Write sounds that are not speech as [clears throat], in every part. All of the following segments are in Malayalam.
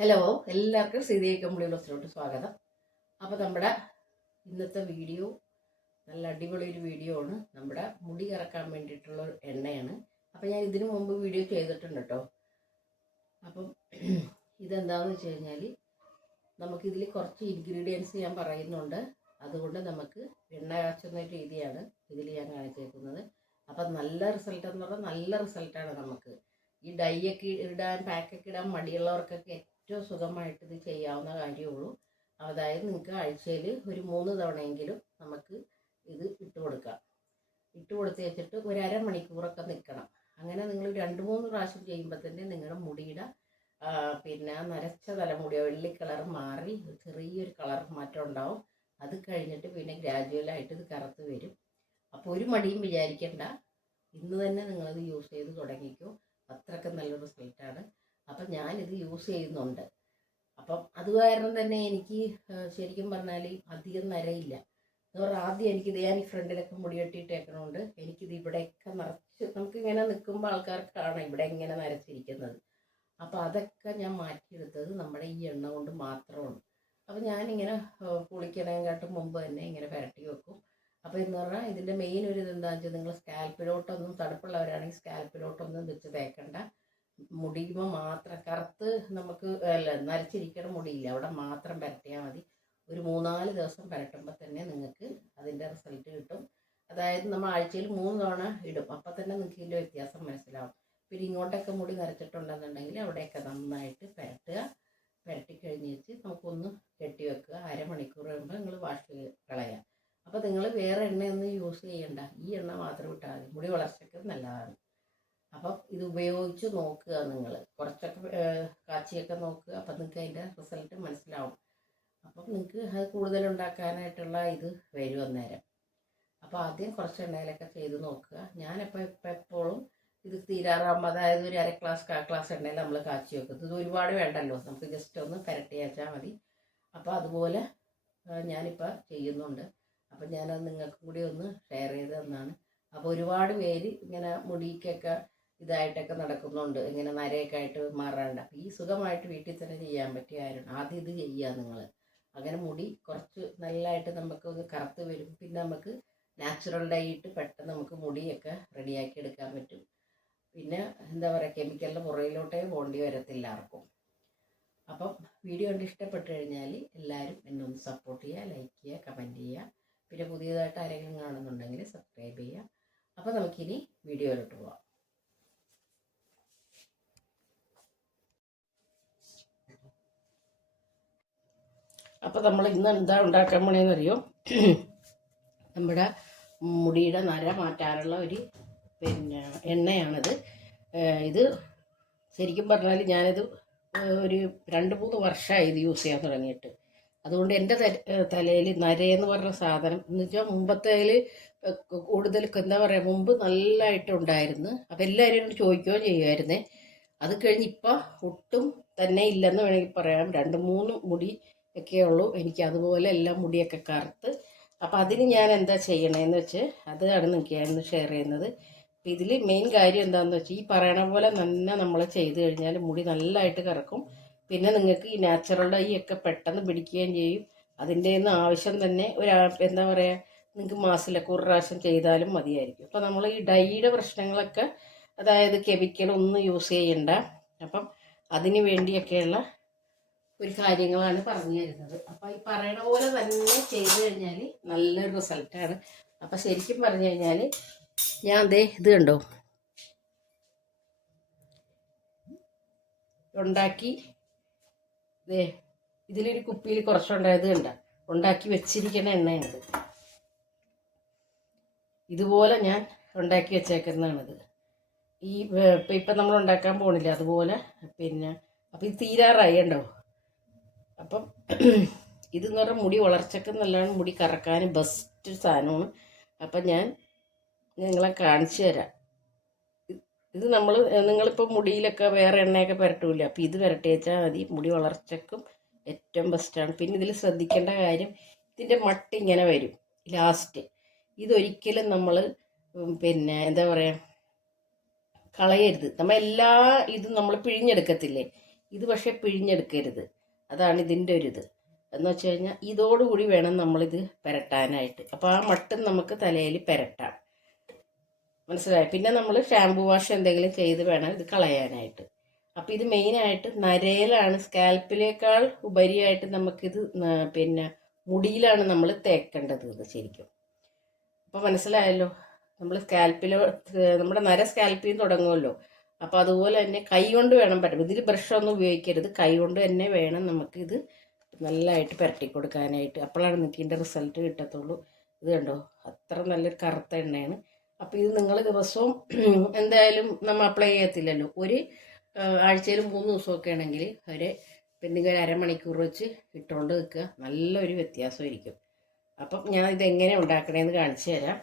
ഹലോ എല്ലാവർക്കും സീതയെ കമ്പിളി ബ്ലോസിലോട്ട് സ്വാഗതം. അപ്പോൾ നമ്മുടെ ഇന്നത്തെ വീഡിയോ നല്ല അടിപൊളി ഒരു വീഡിയോ ആണ്. നമ്മുടെ മുടി കറക്കാൻ വേണ്ടിയിട്ടുള്ള എണ്ണയാണ്. അപ്പോൾ ഞാൻ ഇതിനു മുമ്പ് വീഡിയോ ചെയ്തിട്ടുണ്ട് കേട്ടോ അപ്പം ഇതെന്താണെന്ന് വെച്ച് കഴിഞ്ഞാൽ നമുക്കിതിൽ കുറച്ച് ഇൻഗ്രീഡിയൻസ് ഞാൻ പറയുന്നുണ്ട്. അതുകൊണ്ട് നമുക്ക് എണ്ണ കാച്ചുന്ന രീതിയാണ് ഇതിൽ ഞാൻ കാണിച്ചേക്കുന്നത്. അപ്പം നല്ല റിസൾട്ട് എന്ന് പറഞ്ഞാൽ നല്ല റിസൾട്ടാണ് നമുക്ക്. ഈ ഡൈ ഒക്കെ ഇടാൻ പാക്കൊക്കെ ഇടാൻ മടിയുള്ളവർക്കൊക്കെ ഏറ്റവും സുഖമായിട്ട് ഇത് ചെയ്യാവുന്ന കാര്യമുള്ളൂ അതായത് നിങ്ങൾക്ക് ആഴ്ചയിൽ ഒരു മൂന്ന് തവണയെങ്കിലും നമുക്ക് ഇത് ഇട്ട് കൊടുക്കാം. ഇട്ട് കൊടുത്ത് വെച്ചിട്ട് ഒരു അരമണിക്കൂറൊക്കെ നിൽക്കണം. അങ്ങനെ നിങ്ങൾ രണ്ട് മൂന്ന് പ്രാവശ്യം ചെയ്യുമ്പോൾ തന്നെ നിങ്ങളുടെ മുടിയുടെ പിന്നെ നരച്ച തലമുടി വെള്ളി കളർ മാറി ചെറിയൊരു കളർ മാറ്റം ഉണ്ടാവും. അത് കഴിഞ്ഞിട്ട് പിന്നെ ഗ്രാജുവലായിട്ട് ഇത് കറുത്ത് വരും. അപ്പോൾ ഒരു മടിയും വിചാരിക്കണ്ട. ഇന്ന് തന്നെ നിങ്ങളത് യൂസ് ചെയ്ത് തുടങ്ങിക്കോ. അത്രയ്ക്ക് നല്ല റിസൾട്ടാണ് അപ്പം ഞാനിത് യൂസ് ചെയ്യുന്നുണ്ട്. അപ്പം അത് കാരണം തന്നെ എനിക്ക് ശരിക്കും പറഞ്ഞാൽ അധികം നരയില്ല. എന്ന് പറഞ്ഞാൽ ആദ്യം എനിക്കിത് ഞാൻ ഈ ഫ്രണ്ടിലൊക്കെ മുടി കെട്ടിയിട്ടേക്കണോണ്ട് എനിക്കിത് ഇവിടെയൊക്കെ നിറച്ച് നമുക്ക് ഇങ്ങനെ നിൽക്കുമ്പോൾ ആൾക്കാർക്ക് കാണാം ഇവിടെ ഇങ്ങനെ നരച്ചിരിക്കുന്നത്. അപ്പോൾ അതൊക്കെ ഞാൻ മാറ്റിയെടുത്തത് നമ്മുടെ ഈ എണ്ണ കൊണ്ട് മാത്രമാണ്. അപ്പോൾ ഞാനിങ്ങനെ കുളിക്കണേക്കാട്ടും മുമ്പ് തന്നെ ഇങ്ങനെ പുരട്ടി വെക്കും. അപ്പോൾ എന്ന് പറഞ്ഞാൽ ഇതിന്റെ മെയിൻ ഒരു ഇത് എന്താണെന്ന് വെച്ചാൽ നിങ്ങൾ സ്കാൽപ്പിലോട്ടൊന്നും തണുപ്പുള്ളവരാണെങ്കിൽ സ്കാൽപ്പിലോട്ടൊന്നും വെച്ച് തേക്കണ്ട. മുടിയുമ്പോൾ മാത്രം കറുത്ത് നമുക്ക് അല്ല നരച്ചിരിക്കണ മുടിയില്ല. അവിടെ മാത്രം പുരട്ടിയാൽ മതി. ഒരു മൂന്നാൽ ദിവസം പരട്ടുമ്പോൾ തന്നെ നിങ്ങൾക്ക് അതിന്റെ റിസൾട്ട് കിട്ടും. അതായത് നമ്മൾ ആഴ്ചയിൽ മൂന്ന് തവണ ഇടും. അപ്പം തന്നെ നിങ്ങൾക്ക് ഇതിന്റെ വ്യത്യാസം മനസ്സിലാവും. പിന്നെ ഇങ്ങോട്ടൊക്കെ മുടി നരച്ചിട്ടുണ്ടെന്നുണ്ടെങ്കിൽ അവിടെയൊക്കെ നന്നായിട്ട് പുരട്ടുക. പുരട്ടി കഴിഞ്ഞ് വെച്ച് നമുക്കൊന്ന് കെട്ടി വെക്കുക. അരമണിക്കൂർ കഴിയുമ്പോൾ നിങ്ങൾ വാഷ് കളയുക. അപ്പോൾ നിങ്ങൾ വേറെ എണ്ണയൊന്നും യൂസ് ചെയ്യണ്ട. ഈ എണ്ണ മാത്രം ഇട്ടാൽ മതി. മുടി വളർച്ചയ്ക്ക് നല്ലതാണ്. അപ്പം ഇത് ഉപയോഗിച്ച് നോക്കുക നിങ്ങൾ. കുറച്ചൊക്കെ കാച്ചിയൊക്കെ നോക്കുക. അപ്പം നിങ്ങൾക്ക് അതിന്റെ റിസൾട്ട് മനസ്സിലാവും. അപ്പം നിങ്ങൾക്ക് അത് കൂടുതൽ ഉണ്ടാക്കാനായിട്ടുള്ള ഇത് വരും അന്നേരം. അപ്പോൾ ആദ്യം കുറച്ച് എണ്ണയിലൊക്കെ ചെയ്ത് നോക്കുക. ഞാനിപ്പോൾ ഇപ്പം എപ്പോഴും ഇത് തീരാറാകുമ്പോൾ അതായത് ഒരു അര ക്ലാസ് കാ ക്ലാസ് എണ്ണയിൽ നമ്മൾ കാച്ചി വെക്കും. ഇത് ഒരുപാട് വേണ്ടല്ലോ. നമുക്ക് ജസ്റ്റ് ഒന്ന് പുരട്ടി വെച്ചാൽ മതി. അപ്പോൾ അതുപോലെ ഞാനിപ്പോൾ ചെയ്യുന്നുണ്ട്. അപ്പം ഞാനത് നിങ്ങൾക്കും കൂടി ഒന്ന് ഷെയർ ചെയ്ത് തന്നാണ്. അപ്പോൾ ഒരുപാട് പേര് ഇങ്ങനെ മുടിക്കൊക്കെ ഇതായിട്ടൊക്കെ നടക്കുന്നുണ്ട്. ഇങ്ങനെ നരയൊക്കെ ആയിട്ട് മാറേണ്ട. ഈ സുഖമായിട്ട് വീട്ടിൽ തന്നെ ചെയ്യാൻ പറ്റിയ ആരും ആദ്യം ഇത് ചെയ്യുക നിങ്ങൾ അങ്ങനെ മുടി കുറച്ച് നല്ലതായിട്ട് നമുക്ക് ഒന്ന് കറുത്ത് വരും. പിന്നെ നമുക്ക് നാച്ചുറൽ ഡൈറ്റ് പെട്ടെന്ന് നമുക്ക് മുടിയൊക്കെ റെഡിയാക്കി എടുക്കാൻ പറ്റും. പിന്നെ എന്താ പറയുക കെമിക്കലിന്റെ പുറകിലോട്ടേ പോകേണ്ടി വരത്തില്ല ആർക്കും. അപ്പം വീഡിയോ കണ്ട് ഇഷ്ടപ്പെട്ട് കഴിഞ്ഞാൽ എല്ലാവരും എന്നെ ഒന്ന് സപ്പോർട്ട് ചെയ്യുക ലൈക്ക് ചെയ്യുക കമന്റ് ചെയ്യുക. പിന്നെ പുതിയതായിട്ട് ആരെങ്കിലും കാണുന്നുണ്ടെങ്കിൽ സബ്സ്ക്രൈബ് ചെയ്യുക. അപ്പോൾ നമുക്കിനി വീഡിയോയിലോട്ട് പോവാം. അപ്പോൾ നമ്മൾ ഇന്ന് എന്താ ഉണ്ടാക്കാൻ പോണേന്ന് അറിയോ? നമ്മുടെ മുടിയുടെ നര മാറ്റാനുള്ള ഒരു പിന്നെ എണ്ണയാണിത്. ഇത് ശരിക്കും പറഞ്ഞാൽ ഞാനിത് ഒരു രണ്ട് മൂന്ന് വർഷമായി ഇത് യൂസ് ചെയ്യാൻ തുടങ്ങിയിട്ട്. അതുകൊണ്ട് എന്റെ തലയിൽ നരയെന്ന് പറഞ്ഞ സാധനം എന്ന് വെച്ചാൽ മുമ്പത്തേൽ കൂടുതൽ എന്താ പറയുക മുമ്പ് നല്ലതായിട്ടുണ്ടായിരുന്നു അപ്പോൾ എല്ലാവരും ചോദിക്കുകയും ചെയ്യുമായിരുന്നേ അത് കഴിഞ്ഞ് ഇപ്പം ഒട്ടും തന്നെ ഇല്ലെന്ന് വേണമെങ്കിൽ പറയാം. രണ്ട് മൂന്ന് മുടി ഒക്കെ ഉള്ളൂ. എനിക്ക് അതുപോലെ എല്ലാം മുടിയൊക്കെ കറുത്ത്. അപ്പോൾ അതിന് ഞാൻ എന്താ ചെയ്യണേന്ന് വെച്ച് അതാണ് ആണ് ഞാൻ ഷെയർ ചെയ്യുന്നത്. അപ്പം ഇതിൽ മെയിൻ കാര്യം എന്താണെന്ന് വെച്ചാൽ ഈ പറയണ പോലെ തന്നെ നമ്മൾ ചെയ്ത് കഴിഞ്ഞാൽ മുടി നല്ലതായിട്ട് കറക്കും. പിന്നെ നിങ്ങൾക്ക് ഈ നാച്ചുറൽ ഡൈ ഒക്കെ പെട്ടെന്ന് പിടിക്കുകയും ചെയ്യും. അതിന്റെ ഒന്നും ആവശ്യം തന്നെ ഒരു എന്താ പറയുക നിങ്ങൾക്ക് മാസത്തിലൊക്കെ ഒരു പ്രാവശ്യം ചെയ്താലും മതിയായിരിക്കും. അപ്പോൾ നമ്മൾ ഈ ഡൈയുടെ പ്രശ്നങ്ങളൊക്കെ അതായത് കെമിക്കൽ ഒന്നും യൂസ് ചെയ്യണ്ട. അപ്പം അതിന് വേണ്ടിയൊക്കെയുള്ള ഒരു കാര്യങ്ങളാണ് പറഞ്ഞു തരുന്നത്. അപ്പോൾ ഈ പറയണ പോലെ തന്നെ ചെയ്തു കഴിഞ്ഞാൽ നല്ലൊരു റിസൾട്ടാണ് അപ്പോൾ ശരിക്കും പറഞ്ഞു കഴിഞ്ഞാൽ ഞാൻ ദേ ഇത് കണ്ടോ? ഉണ്ടാക്കി ദേ ഇതിലൊരു കുപ്പിയിൽ കുറച്ചുണ്ടായത് കണ്ട. ഉണ്ടാക്കി വെച്ചിരിക്കുന്ന എണ്ണയാണിത് ഇതുപോലെ ഞാൻ ഉണ്ടാക്കി വെച്ചേക്കുന്നതാണിത്. ഈ ഇപ്പം ഇപ്പം നമ്മൾ ഉണ്ടാക്കാൻ പോണില്ല അതുപോലെ പിന്നെ അപ്പം ഇത് തീരാറായി ഉണ്ടോ അപ്പം ഇതെന്ന് പറഞ്ഞാൽ മുടി വളർച്ചയ്ക്ക് നല്ലതാണ് മുടി കറക്കാൻ ബെസ്റ്റ് സാധനമാണ്. അപ്പം ഞാൻ നിങ്ങളെ കാണിച്ചു തരാം. ഇത് നമ്മൾ നിങ്ങളിപ്പോൾ മുടിയിലൊക്കെ വേറെ എണ്ണയൊക്കെ പുരട്ടില്ല? അപ്പോൾ ഇത് പുരട്ടി വെച്ചാൽ മതി. മുടി വളർച്ചയ്ക്കും ഏറ്റവും ബെസ്റ്റാണ് പിന്നെ ഇതിൽ ശ്രദ്ധിക്കേണ്ട കാര്യം ഇതിന്റെ മട്ട് ഇങ്ങനെ വരും. ലാസ്റ്റ് ഇതൊരിക്കലും നമ്മൾ പിന്നെ എന്താ പറയുക കളയരുത്. നമ്മൾ എല്ലാ ഇതും നമ്മൾ പിഴിഞ്ഞെടുക്കത്തില്ലേ? ഇത് പക്ഷേ പിഴിഞ്ഞെടുക്കരുത്. അതാണ് ഇതിന്റെ ഒരു ഇത്. എന്ന് വെച്ച് കഴിഞ്ഞാൽ ഇതോടുകൂടി വേണം നമ്മളിത് പുരട്ടാനായിട്ട്. അപ്പോൾ ആ മട്ടും നമുക്ക് തലയിൽ പുരട്ടാം. മനസ്സിലായി? പിന്നെ നമ്മൾ ഷാമ്പു വാഷ് എന്തെങ്കിലും ചെയ്ത് വേണം ഇത് കളയാനായിട്ട്. അപ്പോൾ ഇത് മെയിനായിട്ട് നരയിലാണ് സ്കാൽപ്പിലേക്കാൾ ഉപരിയായിട്ട് നമുക്കിത് പിന്നെ മുടിയിലാണ് നമ്മൾ തേക്കേണ്ടത് ഇത് ശരിക്കും. അപ്പോൾ മനസ്സിലായല്ലോ? നമ്മൾ സ്കാൽപ്പിലോ നമ്മുടെ നര സ്കാൽപ്പിൽ തുടങ്ങുമല്ലോ അപ്പോൾ അതുപോലെ തന്നെ കൈ കൊണ്ട് വേണം പറ്റും ഇതിൽ ബ്രഷൊന്നും ഉപയോഗിക്കരുത്. കൈ കൊണ്ട് തന്നെ വേണം നമുക്ക് ഇത് നല്ലതായിട്ട് പുരട്ടി കൊടുക്കാനായിട്ട്. അപ്പോഴാണ് നിങ്ങൾക്ക് ഇതിന്റെ റിസൾട്ട് കിട്ടത്തുള്ളൂ. ഇത് കണ്ടോ? അത്ര നല്ലൊരു കറുത്ത എണ്ണയാണ്. അപ്പോൾ ഇത് നിങ്ങൾ ദിവസവും [clears throat] എന്തായാലും നമ്മൾ അപ്ലൈ ചെയ്യത്തില്ലല്ലോ. ഒരു ആഴ്ചയിൽ മൂന്ന് ദിവസമൊക്കെ ആണെങ്കിൽ അവരെ പിന്നെ ഒരു അരമണിക്കൂർ വെച്ച് ഇട്ടുകൊണ്ട് നിൽക്കുക. നല്ലൊരു വ്യത്യാസമായിരിക്കും. അപ്പം ഞാൻ ഇത് എങ്ങനെ ഉണ്ടാക്കണേന്ന് കാണിച്ചു തരാം.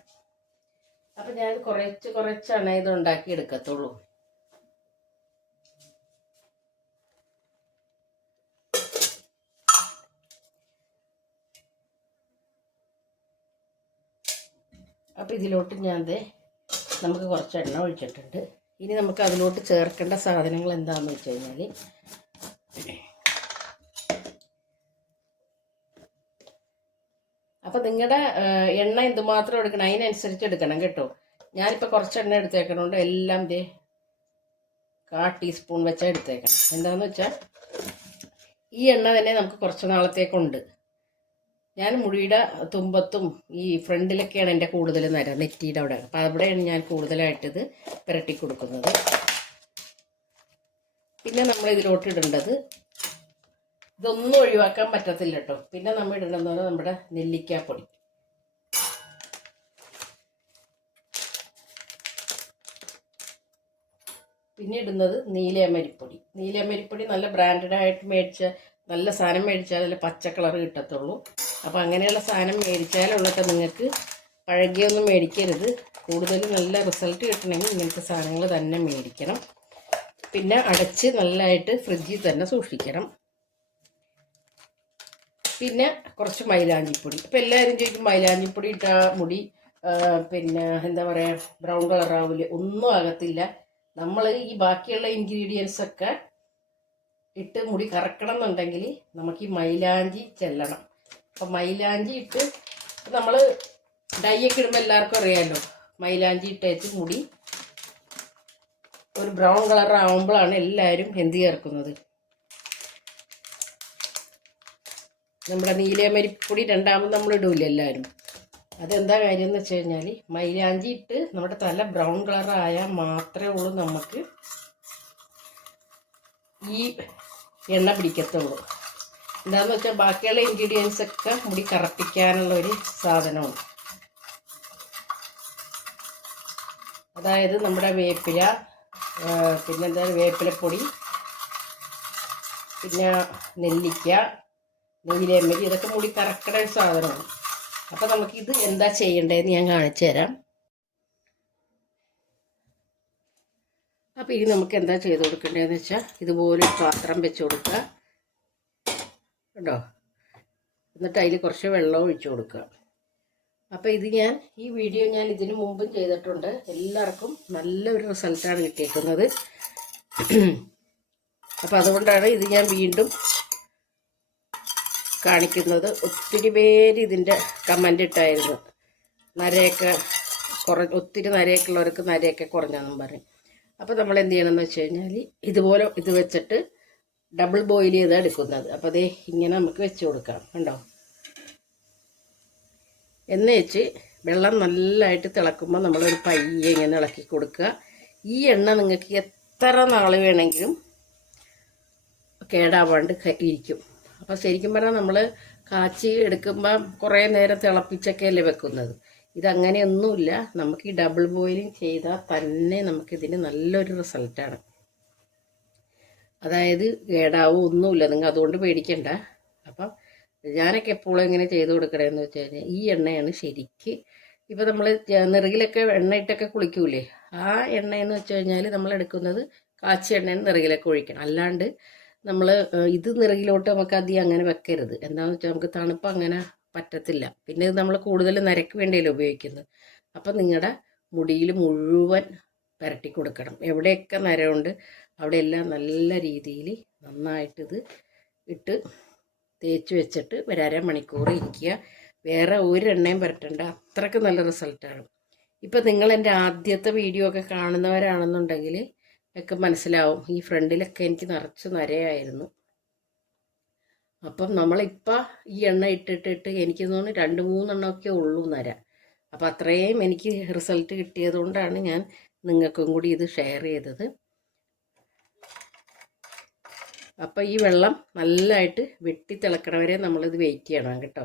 അപ്പം ഞാൻ കുറച്ച് കുറച്ചാണ് ഇത് ഉണ്ടാക്കി എടുക്കത്തുള്ളൂ അപ്പം ഇതിലോട്ട് ഞാൻ ദേ നമുക്ക് കുറച്ച് എണ്ണ ഒഴിച്ചിട്ടുണ്ട്. ഇനി നമുക്ക് അതിലോട്ട് ചേർക്കേണ്ട സാധനങ്ങൾ എന്താണെന്ന് വെച്ച് കഴിഞ്ഞാൽ അപ്പം നിങ്ങളുടെ എണ്ണ എന്തുമാത്രം എടുക്കണം? അതിനനുസരിച്ച് എടുക്കണം കേട്ടോ. ഞാനിപ്പോൾ കുറച്ച് എണ്ണ എടുത്തേക്കണോണ്ട് എല്ലാം ദേ കാ ടീസ്പൂൺ വെച്ചാൽ എടുത്തേക്കണം. എന്താണെന്ന് വെച്ചാൽ ഈ എണ്ണ തന്നെ നമുക്ക് കുറച്ച് നാളത്തേക്കുണ്ട്. ഞാൻ മുടിയുടെ തുമ്പത്തും ഈ ഫ്രണ്ടിലൊക്കെയാണ് എന്റെ കൂടുതൽ നര നെറ്റിയുടെ അവിടെ അപ്പോൾ അവിടെയാണ് ഞാൻ കൂടുതലായിട്ടിത് പുരട്ടി കൊടുക്കുന്നത്. പിന്നെ നമ്മൾ ഇതിലോട്ട് ഇടേണ്ടത് ഇതൊന്നും ഒഴിവാക്കാൻ പറ്റത്തില്ല കേട്ടോ. പിന്നെ നമ്മൾ ഇടേണ്ടത് നമ്മുടെ നെല്ലിക്കാപ്പൊടി. പിന്നെ ഇടുന്നത് നീലയമരിപ്പൊടി നീലയമരിപ്പൊടി നല്ല ബ്രാൻഡഡ് ആയിട്ട് മേടിച്ച നല്ല സാധനം മേടിച്ചാൽ അതിൽ പച്ച കളർ കിട്ടത്തുള്ളൂ. അപ്പോൾ അങ്ങനെയുള്ള സാധനം മേടിച്ചാലുള്ളൊക്കെ നിങ്ങൾക്ക് പഴകിയൊന്നും മേടിക്കരുത്. കൂടുതൽ നല്ല റിസൾട്ട് കിട്ടണമെങ്കിൽ ഇങ്ങനത്തെ സാധനങ്ങൾ തന്നെ മേടിക്കണം. പിന്നെ അടച്ച് നല്ലതായിട്ട് ഫ്രിഡ്ജിൽ തന്നെ സൂക്ഷിക്കണം. പിന്നെ കുറച്ച് മൈലാഞ്ചിപ്പൊടി. ഇപ്പം എല്ലാവരും ചോദിക്കും മൈലാഞ്ചിപ്പൊടി ഇട്ട മുടി പിന്നെ എന്താ പറയുക ബ്രൗൺ കളർ ആവില്ല ഒന്നും ആകത്തില്ല. നമ്മൾ ഈ ബാക്കിയുള്ള ഇൻഗ്രീഡിയൻസ് ഒക്കെ ഇട്ട് മുടി കറക്കണം എന്നുണ്ടെങ്കിൽ നമുക്ക് ഈ മൈലാഞ്ചി ചെല്ലണം. അപ്പം മൈലാഞ്ചി ഇട്ട് നമ്മൾ ഡൈ ഒക്കെ ഇടുമ്പോൾ എല്ലാവർക്കും അറിയാമല്ലോ മൈലാഞ്ചി ഇട്ടേച്ച് മുടി ഒരു ബ്രൗൺ കളർ ആവുമ്പോഴാണ് എല്ലാവരും എന്ത് ചേർക്കുന്നത്. നമ്മുടെ നീലയമരിപ്പൊടി രണ്ടാമത് നമ്മൾ ഇടൂല എല്ലാവരും. അതെന്താ കാര്യം എന്ന് വെച്ച് കഴിഞ്ഞാൽ മൈലാഞ്ചി ഇട്ട് നമ്മുടെ തല ബ്രൗൺ കളർ ആയാൽ മാത്രമേ ഉള്ളൂ നമുക്ക് ഈ എണ്ണ പിടിക്കത്തുള്ളൂ. എന്താണെന്ന് വെച്ചാൽ ബാക്കിയുള്ള ഇൻഗ്രീഡിയൻസ് ഒക്കെ മുടി കറപ്പിക്കാനുള്ള ഒരു സാധനമാണ്. അതായത് നമ്മുടെ വേപ്പില പിന്നെന്താ വേപ്പിലപ്പൊടി പിന്നെ നെല്ലിക്ക നീലയമ്മരി ഇതൊക്കെ മുടി കറക്കണ ഒരു സാധനമാണ്. അപ്പോൾ നമുക്കിത് എന്താ ചെയ്യേണ്ടതെന്ന് ഞാൻ കാണിച്ചു തരാം. അപ്പോൾ ഇനി നമുക്ക് എന്താ ചെയ്ത് കൊടുക്കേണ്ടതെന്ന് വെച്ചാൽ ഇതുപോലെ പാത്രം വെച്ച് കൊടുക്കുക. കേട്ടോ എന്നിട്ട് അതിൽ കുറച്ച് വെള്ളം ഒഴിച്ച് കൊടുക്കുക. അപ്പോൾ ഇത് ഞാൻ ഈ വീഡിയോ ഞാൻ ഇതിനു മുമ്പും ചെയ്തിട്ടുണ്ട്. എല്ലാവർക്കും നല്ലൊരു റിസൾട്ടാണ് കിട്ടിയിരിക്കുന്നത് അപ്പോൾ അതുകൊണ്ടാണ് ഇത് ഞാൻ വീണ്ടും കാണിക്കുന്നത്. ഒത്തിരി പേര് ഇതിന്റെ കമന്റ് ഇട്ടായിരുന്നു. നരയൊക്കെ കുറ ഒത്തിരി നരയൊക്കെ ഉള്ളവർക്ക് നരയൊക്കെ കുറഞ്ഞെന്നും പറയും അപ്പോൾ നമ്മൾ എന്ത് ചെയ്യണമെന്ന് വെച്ച് കഴിഞ്ഞാൽ ഇതുപോലെ ഇത് വെച്ചിട്ട് ഡബിൾ ബോയിൽ ചെയ്ത് എടുക്കുന്നത്. അപ്പോൾ അതേ ഇങ്ങനെ നമുക്ക് വെച്ച് കൊടുക്കാം കണ്ടോ? എന്ന് വെച്ച് വെള്ളം നല്ലതായിട്ട് തിളക്കുമ്പോൾ നമ്മളൊരു പയ്യെ ഇങ്ങനെ ഇളക്കി കൊടുക്കുക. ഈ എണ്ണ നിങ്ങൾക്ക് എത്ര നാൾ വേണമെങ്കിലും കേടാവാണ്ട് ഇരിക്കും. അപ്പോൾ ശരിക്കും പറഞ്ഞാൽ നമ്മൾ കാച്ചി എടുക്കുമ്പോൾ കുറേ നേരം തിളപ്പിച്ചൊക്കെയല്ലേ വെക്കുന്നത്. ഇതങ്ങനെയൊന്നുമില്ല. നമുക്ക് ഈ ഡബിൾ ബോയിലിംഗ് ചെയ്താൽ തന്നെ നമുക്കിതിന് നല്ലൊരു റിസൾട്ടാണ് അതായത് കേടാവും ഒന്നുമില്ല. നിങ്ങൾ അതുകൊണ്ട് പേടിക്കണ്ട. അപ്പം ഞാനൊക്കെ എപ്പോഴും എങ്ങനെ ചെയ്ത് കൊടുക്കണേന്ന് വെച്ച് കഴിഞ്ഞാൽ ഈ എണ്ണയാണ് ശരിക്ക് ഇപ്പോൾ നമ്മൾ നിറകിലൊക്കെ എണ്ണ ഇട്ടൊക്കെ കുളിക്കൂലേ? ആ എണ്ണയെന്ന് വെച്ച് കഴിഞ്ഞാൽ നമ്മൾ എടുക്കുന്നത് കാച്ചി എണ്ണയാണ് നിറകിലൊക്കെ ഒഴിക്കണം. അല്ലാണ്ട് നമ്മൾ ഇത് നിറകിലോട്ട് നമുക്ക് അധികം അങ്ങനെ വെക്കരുത്. എന്താണെന്ന് വെച്ചാൽ നമുക്ക് തണുപ്പ് അങ്ങനെ പറ്റത്തില്ല. പിന്നെ ഇത് നമ്മൾ കൂടുതൽ നരയ്ക്ക് വേണ്ടിയല്ലേ ഉപയോഗിക്കുന്നത്. അപ്പം നിങ്ങളുടെ മുടിയിൽ മുഴുവൻ പുരട്ടി കൊടുക്കണം. എവിടെയൊക്കെ നരമുണ്ട് അവിടെയെല്ലാം നല്ല രീതിയിൽ നന്നായിട്ടിത് ഇട്ട് തേച്ച് വെച്ചിട്ട് ഒരു അരമണിക്കൂർ ഇരിക്കുക. വേറെ ഒരു എണ്ണയും പുരട്ടണ്ട. അത്രയ്ക്ക് നല്ല റിസൾട്ടാണ്. ഇപ്പം നിങ്ങൾ എന്റെ ആദ്യത്തെ വീഡിയോ ഒക്കെ കാണുന്നവരാണെന്നുണ്ടെങ്കിൽ ഒക്കെ മനസ്സിലാവും. ഈ ഫ്രണ്ടിലൊക്കെ എനിക്ക് നിറച്ച് നരയായിരുന്നു. അപ്പം നമ്മളിപ്പോൾ ഈ എണ്ണ ഇട്ടിട്ടിട്ട് എനിക്ക് തോന്നുന്നു രണ്ട് മൂന്നെണ്ണമൊക്കെ ഉള്ളൂ നര. അപ്പം അത്രയും എനിക്ക് റിസൾട്ട് കിട്ടിയതുകൊണ്ടാണ് ഞാൻ നിങ്ങൾക്കും കൂടി ഇത് ഷെയർ ചെയ്തത്. അപ്പോൾ ഈ വെള്ളം നല്ലതായിട്ട് വെട്ടി തിളക്കണ വരെ നമ്മളിത് വെയിറ്റ് ചെയ്യണം കേട്ടോ.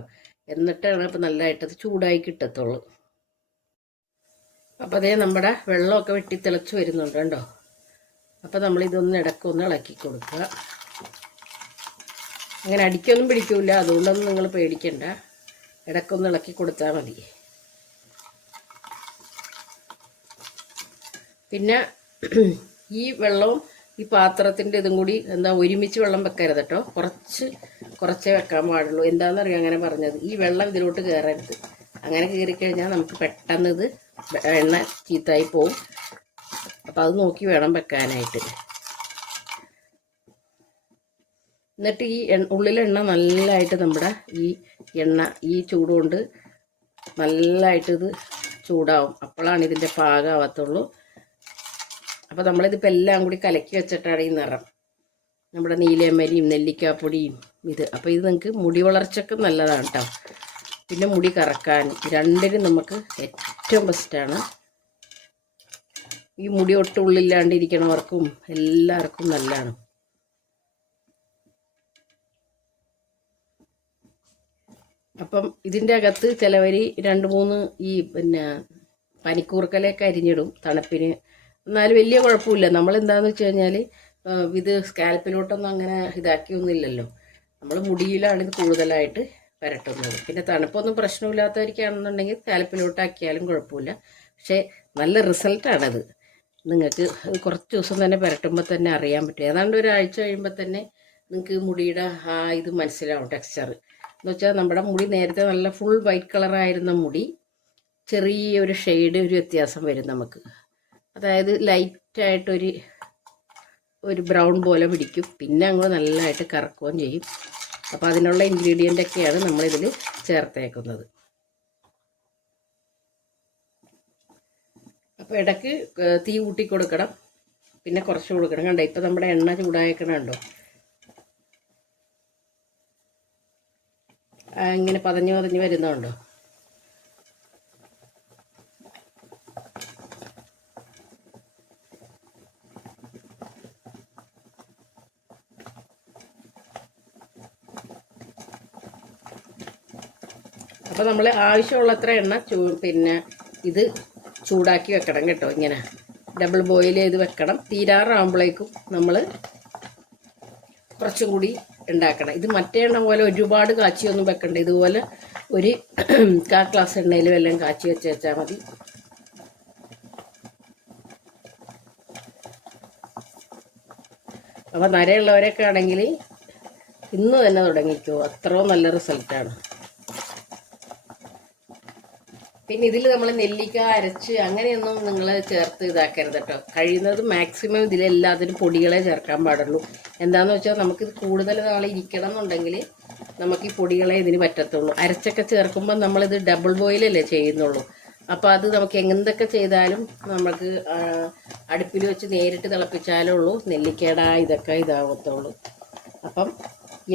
എന്നിട്ടാണ് അപ്പം നല്ലതായിട്ട് അത് ചൂടായി കിട്ടത്തുള്ളൂ. അപ്പോൾ അതേ നമ്മുടെ വെള്ളമൊക്കെ വെട്ടി തിളച്ച് വരുന്നുണ്ട് കേട്ടോ അപ്പോൾ നമ്മളിതൊന്ന് ഇടക്കൊന്ന് ഇളക്കി കൊടുക്കുക. അങ്ങനെ അടിക്കൊന്നും പിടിക്കില്ല അതുകൊണ്ടൊന്നും നിങ്ങൾ പേടിക്കണ്ട. ഇടക്കൊന്ന് ഇളക്കി കൊടുത്താൽ മതി. പിന്നെ ഈ വെള്ളവും ഈ പാത്രത്തിന്റെ ഇതും കൂടി എന്താ ഒരുമിച്ച് വെള്ളം വെക്കരുത് കേട്ടോ. കുറച്ച് കുറച്ചേ വെക്കാൻ പാടുള്ളൂ. എന്താണെന്നറിയാം അങ്ങനെ പറഞ്ഞത്? ഈ വെള്ളം ഇതിലോട്ട് കയറരുത് അങ്ങനെ കയറിക്കഴിഞ്ഞാൽ നമുക്ക് പെട്ടെന്ന് ഇത് എണ്ണ ചീത്തായി പോവും. അപ്പോൾ അത് നോക്കി വേണം വെക്കാനായിട്ട്. എന്നിട്ട് ഈ ഉള്ളിലെ എണ്ണ നല്ലതായിട്ട് നമ്മുടെ ഈ എണ്ണ ഈ ചൂടുകൊണ്ട് നല്ലതായിട്ട് ഇത് ചൂടാവും. അപ്പോഴാണ് ഇതിന്റെ പാകമാവത്തുള്ളൂ അപ്പോൾ നമ്മളിതിപ്പോൾ എല്ലാം കൂടി കലക്കി വെച്ചിട്ടാണ് ഈ നിറം. നമ്മുടെ നീലയമരിയും നെല്ലിക്കാപ്പൊടിയും ഇത്. അപ്പോൾ ഇത് നിങ്ങൾക്ക് മുടി വളർച്ചയ്ക്ക് നല്ലതാണ് കേട്ടോ പിന്നെ മുടി കറക്കാൻ രണ്ടിനും നമുക്ക് ഏറ്റവും ബെസ്റ്റാണ് ഈ മുടി ഒട്ടും ഉള്ളില്ലാണ്ടിരിക്കണവർക്കും എല്ലാവർക്കും നല്ലതാണ്. അപ്പം ഇതിന്റെ അകത്ത് ചിലവർ രണ്ട് മൂന്ന് ഈ പിന്നെ പനിക്കൂർക്കലൊക്കെ അരിഞ്ഞിടും തണുപ്പിന്. എന്നാലും വലിയ കുഴപ്പമില്ല. നമ്മൾ എന്താണെന്ന് വെച്ച് കഴിഞ്ഞാൽ ഇത് സ്കാൽപ്പിലോട്ടൊന്നും അങ്ങനെ ഇതാക്കിയൊന്നുമില്ലല്ലോ. നമ്മൾ മുടിയിലാണ് ഇത് കൂടുതലായിട്ട് പുരട്ടുന്നത്. പിന്നെ തണുപ്പൊന്നും പ്രശ്നമില്ലാത്തവർക്കാണെന്നുണ്ടെങ്കിൽ സ്കാൽപ്പിലോട്ടാക്കിയാലും കുഴപ്പമില്ല. പക്ഷേ നല്ല റിസൾട്ടാണത്. നിങ്ങൾക്ക് കുറച്ച് ദിവസം തന്നെ പുരട്ടുമ്പോൾ തന്നെ അറിയാൻ പറ്റും. ഏതാണ്ട് ഒരാഴ്ച കഴിയുമ്പോൾ തന്നെ നിങ്ങൾക്ക് മുടിയുടെ ആ ഇത് മനസ്സിലാവും ടെക്സ്ചർ. എന്ന് വെച്ചാൽ നമ്മുടെ മുടി നേരത്തെ നല്ല ഫുൾ വൈറ്റ് കളറായിരുന്ന മുടി ചെറിയൊരു ഷെയ്ഡ് ഒരു വ്യത്യാസം വരും നമുക്ക്. അതായത് ലൈറ്റായിട്ടൊരു ഒരു ബ്രൗൺ പോലെ പിടിക്കും. പിന്നെ അങ്ങ് നല്ലതായിട്ട് കറക്കുകയും ചെയ്യും. അപ്പോൾ അതിനുള്ള ഇൻഗ്രീഡിയന്റ് ഒക്കെയാണ് നമ്മളിതിൽ ചേർത്തേക്കുന്നത്. അപ്പോൾ ഇടയ്ക്ക് തീ കൂട്ടി കൊടുക്കണം. പിന്നെ കുറച്ച് കൊടുക്കണം. കണ്ടോ ഇപ്പം നമ്മുടെ എണ്ണ ചൂടായേക്കണുണ്ടോ ഇങ്ങനെ പതഞ്ഞ് പതഞ്ഞ് വരുന്നുണ്ടോ അപ്പോൾ നമ്മൾ ആവശ്യമുള്ളത്ര എണ്ണ ചൂ പിന്നെ ഇത് ചൂടാക്കി വെക്കണം കേട്ടോ ഇങ്ങനെ. ഡബിൾ ബോയിൽ ചെയ്ത് വെക്കണം. തീരാറാകുമ്പോഴേക്കും നമ്മൾ കുറച്ചുകൂടി ഉണ്ടാക്കണം. ഇത് മറ്റേ എണ്ണ പോലെ ഒരുപാട് കാച്ചിയൊന്നും വെക്കണ്ട. ഇതുപോലെ ഒരു [clears throat] കാ ക്ലാസ് എണ്ണയിൽ വല്ലതും കാച്ചി വെച്ച് വെച്ചാൽ മതി. അപ്പോൾ നരയുള്ളവരൊക്കെ ആണെങ്കിൽ ഇന്ന് തന്നെ തുടങ്ങിക്കോ. അത്രയും നല്ല റിസൾട്ടാണ് പിന്നെ ഇതിൽ നമ്മൾ നെല്ലിക്ക അരച്ച് അങ്ങനെയൊന്നും നിങ്ങൾ ചേർത്ത് ഇതാക്കരുത് കേട്ടോ. കഴിയുന്നത് മാക്സിമം ഇതിലെല്ലാത്തിനും പൊടികളെ ചേർക്കാൻ പാടുള്ളൂ. എന്താണെന്ന് വെച്ചാൽ നമുക്കിത് കൂടുതൽ നാളെ ഇരിക്കണം എന്നുണ്ടെങ്കിൽ നമുക്ക് ഈ പൊടികളെ ഇതിന് പറ്റത്തുള്ളൂ. അരച്ചൊക്കെ ചേർക്കുമ്പോൾ നമ്മളിത് ഡബിൾ ബോയിലല്ലേ ചെയ്യുന്നുള്ളൂ. അപ്പോൾ അത് നമുക്ക് എന്തൊക്കെ ചെയ്താലും നമുക്ക് അടുപ്പിൽ വെച്ച് നേരിട്ട് തിളപ്പിച്ചാലേ ഉള്ളൂ. നെല്ലിക്കേട ഇതൊക്കെ ഇതാകത്തുള്ളൂ അപ്പം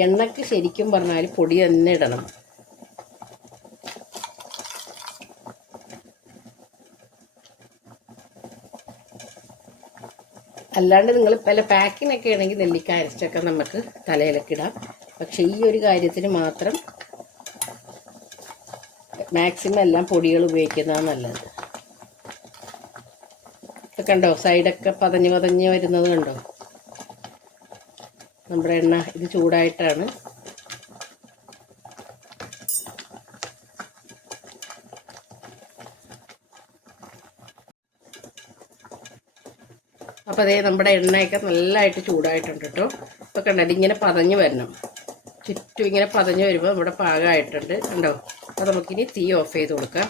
എണ്ണയ്ക്ക് ശരിക്കും പറഞ്ഞാൽ പൊടി തന്നെ ഇടണം. അല്ലാണ്ട് നിങ്ങൾ പല പാക്കിനൊക്കെ ആണെങ്കിൽ നെല്ലിക്ക അരച്ചൊക്കെ നമുക്ക് തലയിലൊക്കെ ഇടാം. പക്ഷെ ഈ ഒരു കാര്യത്തിന് മാത്രം മാക്സിമം എല്ലാം പൊടികൾ ഉപയോഗിക്കുന്നതാണ് നല്ലത്. ഇപ്പൊ കണ്ടോ? സൈഡൊക്കെ പതഞ്ഞ് പതഞ്ഞ് വരുന്നത് കണ്ടോ? നമ്മുടെ എണ്ണ ഇത് ചൂടായിട്ടാണ്. അപ്പോൾ അതേ നമ്മുടെ എണ്ണയൊക്കെ നല്ലതായിട്ട് ചൂടായിട്ടുണ്ട് കേട്ടോ. ഇപ്പോൾ കണ്ടത് ഇങ്ങനെ പതഞ്ഞ് വരണം. ചുറ്റും ഇങ്ങനെ പതഞ്ഞ് വരുമ്പോൾ നമ്മുടെ പാകമായിട്ടുണ്ട് കണ്ടോ? അപ്പോൾ നമുക്കിനി തീ ഓഫ് ചെയ്ത് കൊടുക്കാം.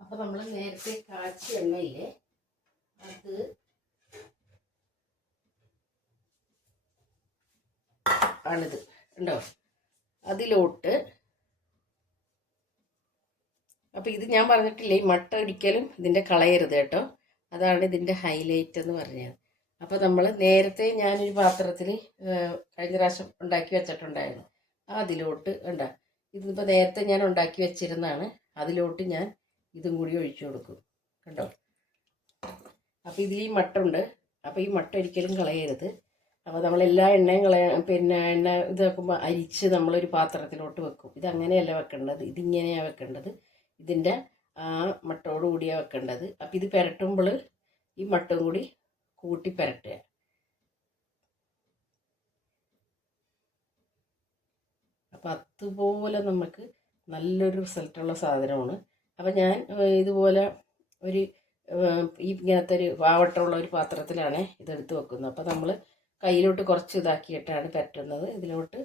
അപ്പോൾ നമ്മൾ നേരത്തെ കാച്ചി എണ്ണയില്ലേ അത് ആണിത് ഉണ്ടോ അതിലോട്ട് അപ്പോൾ ഇത് ഞാൻ പറഞ്ഞിട്ടില്ലേ ഈ മട്ട ഒരിക്കലും ഇതിന്റെ കളയരുത് കേട്ടോ. അതാണ് ഇതിന്റെ ഹൈലൈറ്റ് എന്ന് പറഞ്ഞത്. അപ്പോൾ നമ്മൾ നേരത്തെ ഞാനൊരു പാത്രത്തിൽ കഴിഞ്ഞ പ്രാവശ്യം ഉണ്ടാക്കി വെച്ചിട്ടുണ്ടായിരുന്നു. അതിലോട്ട് ഉണ്ട ഇതിപ്പോൾ നേരത്തെ ഞാൻ ഉണ്ടാക്കി വെച്ചിരുന്നതാണ്. അതിലോട്ട് ഞാൻ ഇതും കൂടി ഒഴിച്ചു കൊടുക്കും. കണ്ടോ? അപ്പോൾ ഇതിൽ ഈ മട്ടുണ്ട്. അപ്പോൾ ഈ മട്ട ഒരിക്കലും കളയരുത്. അപ്പോൾ നമ്മൾ എല്ലാ എണ്ണയും കളയ പിന്നെ എണ്ണ ഇത് വെക്കുമ്പോൾ അരിച്ച് നമ്മളൊരു പാത്രത്തിലോട്ട് വെക്കും. ഇത് അങ്ങനെയല്ല വെക്കേണ്ടത്. ഇതിങ്ങനെയാണ് വെക്കേണ്ടത്. ഇതിന്റെ ആ മട്ടോട് കൂടിയാണ് വെക്കേണ്ടത്. അപ്പം ഇത് പുരട്ടുമ്പോൾ ഈ മട്ടും കൂടി കൂട്ടി പുരട്ടുക. അപ്പം അതുപോലെ നമുക്ക് നല്ലൊരു റിസൾട്ടുള്ള സാധനമാണ്. അപ്പം ഞാൻ ഇതുപോലെ ഒരു ഈ ഇങ്ങനത്തെ ഒരു പാവട്ടമുള്ള ഒരു പാത്രത്തിലാണ് ഇതെടുത്ത് വെക്കുന്നത്. അപ്പം നമ്മൾ കയ്യിലോട്ട് കുറച്ച് ഇതാക്കിയിട്ടാണ് പറ്റുന്നത് ഇതിലോട്ട്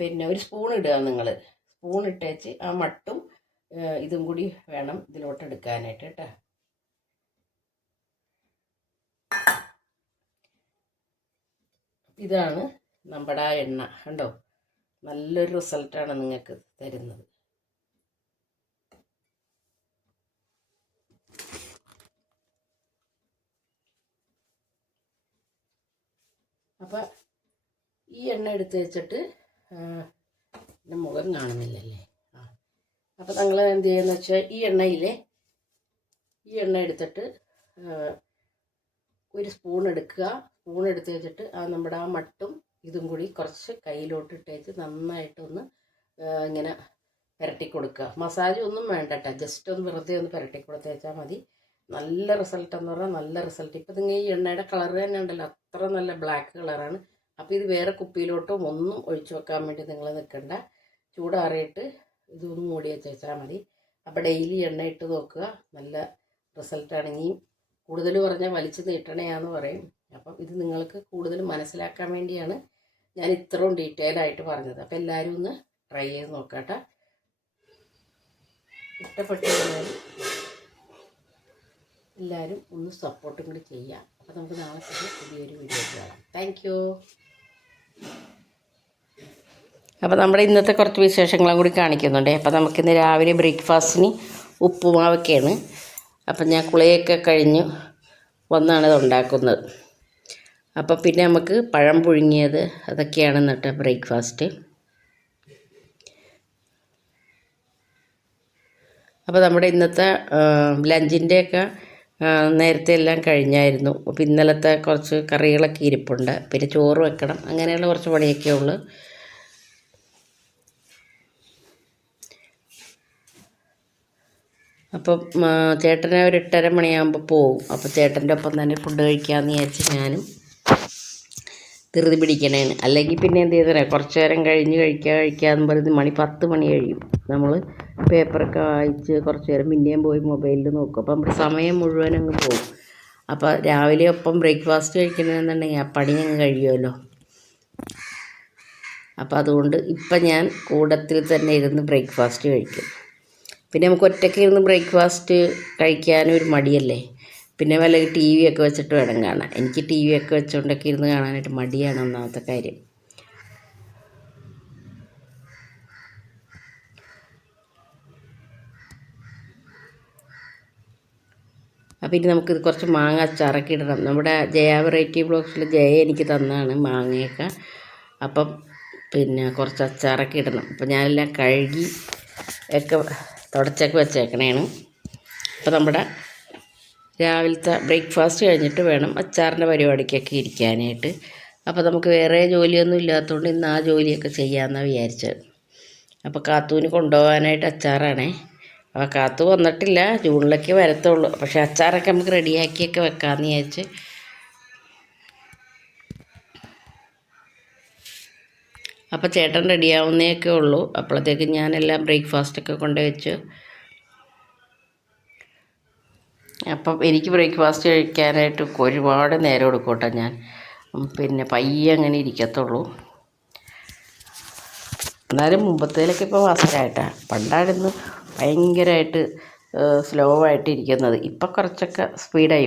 പിന്നെ ഒരു സ്പൂൺ ഇടുക നിങ്ങൾ സ്പൂൺ ഇട്ടേച്ച് ആ മട്ടും ഇതും കൂടി വേണം ഇതിലോട്ട് എടുക്കാനായിട്ട് കേട്ടോ. ഇതാണ് നമ്മുടെ ആ എണ്ണ കണ്ടോ? നല്ലൊരു റിസൾട്ടാണ് നിങ്ങൾക്ക് തരുന്നത്. അപ്പം ഈ എണ്ണ എടുത്ത് വെച്ചിട്ട് എന്റെ മുഖം കാണുന്നില്ലല്ലേ? അപ്പം നിങ്ങൾ എന്ത് ചെയ്യുന്ന വെച്ചാൽ ഈ എണ്ണയിലെ ഈ എണ്ണ എടുത്തിട്ട് ഒരു സ്പൂൺ എടുക്കുക. സ്പൂൺ എടുത്ത് വെച്ചിട്ട് ആ നമ്മുടെ ആ മട്ടും ഇതും കൂടി കുറച്ച് കയ്യിലോട്ട് ഇട്ടേച്ച് നന്നായിട്ടൊന്ന് ഇങ്ങനെ പുരട്ടി കൊടുക്കുക. മസാജ് ഒന്നും വേണ്ട കേട്ടോ ജസ്റ്റ് ഒന്ന് വെറുതെ ഒന്ന് പുരട്ടി കൊടുത്തേച്ചാൽ മതി. നല്ല റിസൾട്ട് എന്ന് പറഞ്ഞാൽ നല്ല റിസൾട്ട് ഇപ്പം നിങ്ങൾ ഈ എണ്ണയുടെ കളർ തന്നെ ഉണ്ടല്ലോ. അത്ര നല്ല ബ്ലാക്ക് കളറാണ് അപ്പോൾ ഇത് വേറെ കുപ്പിയിലോട്ടും ഒന്നും ഒഴിച്ചു വെക്കാൻ വേണ്ടി നിങ്ങൾ നിൽക്കണ്ട ചൂടാറിയിട്ട് ഇതൊന്ന് മൂടി വെച്ചാൽ മതി. അപ്പോൾ ഡെയിലി എണ്ണ ഇട്ട് നോക്കുക. നല്ല റിസൾട്ടാണ് ഇനി കൂടുതൽ പറഞ്ഞാൽ വലിച്ചു നീട്ടണയാന്ന് പറയും. അപ്പം ഇത് നിങ്ങൾക്ക് കൂടുതൽ മനസ്സിലാക്കാൻ വേണ്ടിയാണ് ഞാൻ ഇത്രയും ഡീറ്റെയിൽ ആയിട്ട് പറഞ്ഞത്. അപ്പം എല്ലാവരും ഒന്ന് ട്രൈ ചെയ്ത് നോക്കാട്ടെ ഇഷ്ടപ്പെട്ടു എല്ലാവരും ഒന്ന് സപ്പോർട്ടും കൂടി ചെയ്യാം. അപ്പം നമുക്ക് നാളെ പുതിയൊരു വീഡിയോ കാണാം. താങ്ക് അപ്പോൾ നമ്മുടെ ഇന്നത്തെ കുറച്ച് വിശേഷങ്ങളും കൂടി കാണിക്കുന്നുണ്ട്. അപ്പോൾ നമുക്കിന്ന് രാവിലെ ബ്രേക്ക്ഫാസ്റ്റിന് ഉപ്പുമാവൊക്കെയാണ് അപ്പം ഞാൻ കുളിയൊക്കെ കഴിഞ്ഞ് വന്നാണ് ഇത് ഉണ്ടാക്കുന്നത്. അപ്പോൾ പിന്നെ നമുക്ക് പഴം പുഴുങ്ങിയത് അതൊക്കെയാണ് എന്നിട്ട് ബ്രേക്ക്ഫാസ്റ്റ്. അപ്പോൾ നമ്മുടെ ഇന്നത്തെ ലഞ്ചിന്റെയൊക്കെ നേരത്തെ എല്ലാം കഴിഞ്ഞായിരുന്നു. അപ്പോൾ ഇന്നലത്തെ കുറച്ച് കറികളൊക്കെ ഇരിപ്പുണ്ട്. പിന്നെ ചോറ് വെക്കണം. അങ്ങനെയുള്ള കുറച്ച് പണിയൊക്കെ ഉള്ളു അപ്പം ചേട്ടന് ഒരു എട്ടര മണിയാകുമ്പോൾ പോകും അപ്പോൾ ചേട്ടന്റെ ഒപ്പം തന്നെ ഫുഡ് കഴിക്കാമെന്ന് വിചാരിച്ച് ഞാനും ധൃതി പിടിക്കണേന്. അല്ലെങ്കിൽ പിന്നെ എന്ത് ചെയ്തേ കുറച്ച് നേരം കഴിഞ്ഞ് കഴിക്കുക കഴിക്കാമെന്ന് പറയുന്നത് മണി പത്ത് മണി കഴിയും. നമ്മൾ പേപ്പറൊക്കെ വായിച്ച് കുറച്ച് നേരം പിന്നെയും പോയി മൊബൈലിൽ നോക്കും. അപ്പം നമ്മുടെ സമയം മുഴുവൻ അങ്ങ് പോകും അപ്പോൾ രാവിലെ ഒപ്പം ബ്രേക്ക്ഫാസ്റ്റ് കഴിക്കണമെന്നുണ്ടെങ്കിൽ ആ പണി അങ്ങ് കഴിയുമല്ലോ അപ്പോൾ അതുകൊണ്ട് ഇപ്പം ഞാൻ കൂടത്തിൽ തന്നെ ഇരുന്ന് ബ്രേക്ക്ഫാസ്റ്റ് കഴിക്കും. പിന്നെ നമുക്ക് ഒറ്റയ്ക്ക് ഇരുന്ന് ബ്രേക്ക്ഫാസ്റ്റ് കഴിക്കാനും ഒരു മടിയല്ലേ? പിന്നെ വല്ല ടി വി ഒക്കെ വെച്ചിട്ട് വേണം കാണാൻ. എനിക്ക് ടി വി ഒക്കെ വെച്ചുകൊണ്ടൊക്കെ ഇരുന്ന് കാണാനായിട്ട് മടിയാണ് ഒന്നാമത്തെ കാര്യം. അപ്പം ഇനി നമുക്കിത് കുറച്ച് മാങ്ങ അച്ചാറൊക്കെ ഇടണം. നമ്മുടെ ജയ വെറൈറ്റി ബ്ലോഗ്സിൽ ജയ എനിക്ക് തന്നാണ് മാങ്ങയൊക്കെ. അപ്പം പിന്നെ കുറച്ച് അച്ചാറൊക്കെ ഇടണം. അപ്പം ഞാനെല്ലാം കഴുകി ഒക്കെ തുടച്ചൊക്കെ വെച്ചേക്കണേണ്. അപ്പോൾ നമ്മുടെ രാവിലത്തെ ബ്രേക്ക്ഫാസ്റ്റ് കഴിഞ്ഞിട്ട് വേണം അച്ചാറിന്റെ പരിപാടിക്കൊക്കെ ഇരിക്കാനായിട്ട്. അപ്പോൾ നമുക്ക് വേറെ ജോലിയൊന്നും ഇല്ലാത്തതുകൊണ്ട് ഇന്ന് ആ ജോലിയൊക്കെ ചെയ്യാമെന്നാണ് വിചാരിച്ചത്. അപ്പോൾ കാത്തൂന് കൊണ്ടുപോകാനായിട്ട് അച്ചാറാണേ. അപ്പോൾ കാത്തു വന്നിട്ടില്ല ജൂണിലൊക്കെ വരത്തുള്ളൂ. പക്ഷേ അച്ചാറൊക്കെ നമുക്ക് റെഡിയാക്കിയൊക്കെ വെക്കാമെന്ന് വിചാരിച്ച് അപ്പോൾ ചേട്ടൻ റെഡിയാവുന്നേയൊക്കെ ഉള്ളൂ. അപ്പോഴത്തേക്ക് ഞാനെല്ലാം ബ്രേക്ക്ഫാസ്റ്റൊക്കെ കൊണ്ടുവച്ച് വെച്ചു അപ്പം എനിക്ക് ബ്രേക്ക്ഫാസ്റ്റ് കഴിക്കാനായിട്ട് ഒരുപാട് നേരം എടുക്കട്ടെ കേട്ടോ ഞാൻ പിന്നെ പയ്യെ അങ്ങനെ ഇരിക്കത്തുള്ളൂ. എന്നാലും മുമ്പത്തേലൊക്കെ ഇപ്പോൾ വാസനായിട്ടാണ് പണ്ടായിരുന്നു ഭയങ്കരമായിട്ട് സ്ലോ ആയിട്ട് ആയിട്ടിരിക്കുന്നത് ഇപ്പം കുറച്ചൊക്കെ സ്പീഡായി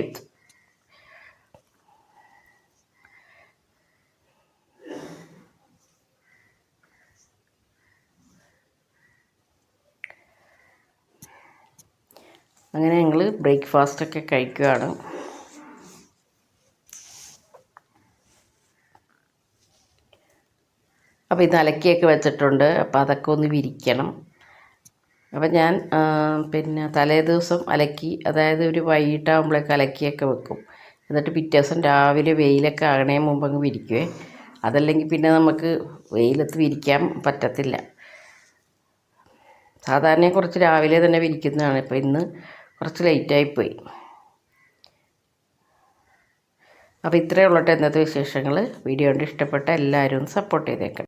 അങ്ങനെ ഞങ്ങൾ ബ്രേക്ക്ഫാസ്റ്റൊക്കെ കഴിക്കുകയാണ് അപ്പോൾ ഇത് അലക്കിയൊക്കെ വെച്ചിട്ടുണ്ട്. അപ്പോൾ അതൊക്കെ ഒന്ന് വിരിക്കണം. അപ്പോൾ ഞാൻ പിന്നെ തലേ ദിവസം അലക്കി അതായത് ഒരു വൈകിട്ടാകുമ്പോഴേക്ക് അലക്കിയൊക്കെ വെക്കും. എന്നിട്ട് പിറ്റേ ദിവസം രാവിലെ വെയിലൊക്കെ ആകണേ മുമ്പ് അങ്ങ് വിരിക്കുവേ. അതല്ലെങ്കിൽ പിന്നെ നമുക്ക് വെയിലത്ത് വിരിക്കാൻ പറ്റത്തില്ല. സാധാരണ കുറച്ച് രാവിലെ തന്നെ വിരിക്കുന്നതാണ്. ഇപ്പോൾ ഇന്ന് കുറച്ച് ലേറ്റായിപ്പോയി. അപ്പോൾ ഇത്രയേ ഉള്ളട്ടെ ഇന്നത്തെ വിശേഷങ്ങൾ. വീഡിയോ കൊണ്ട് ഇഷ്ടപ്പെട്ട എല്ലാവരും സപ്പോർട്ട് ചെയ്തേക്കണം.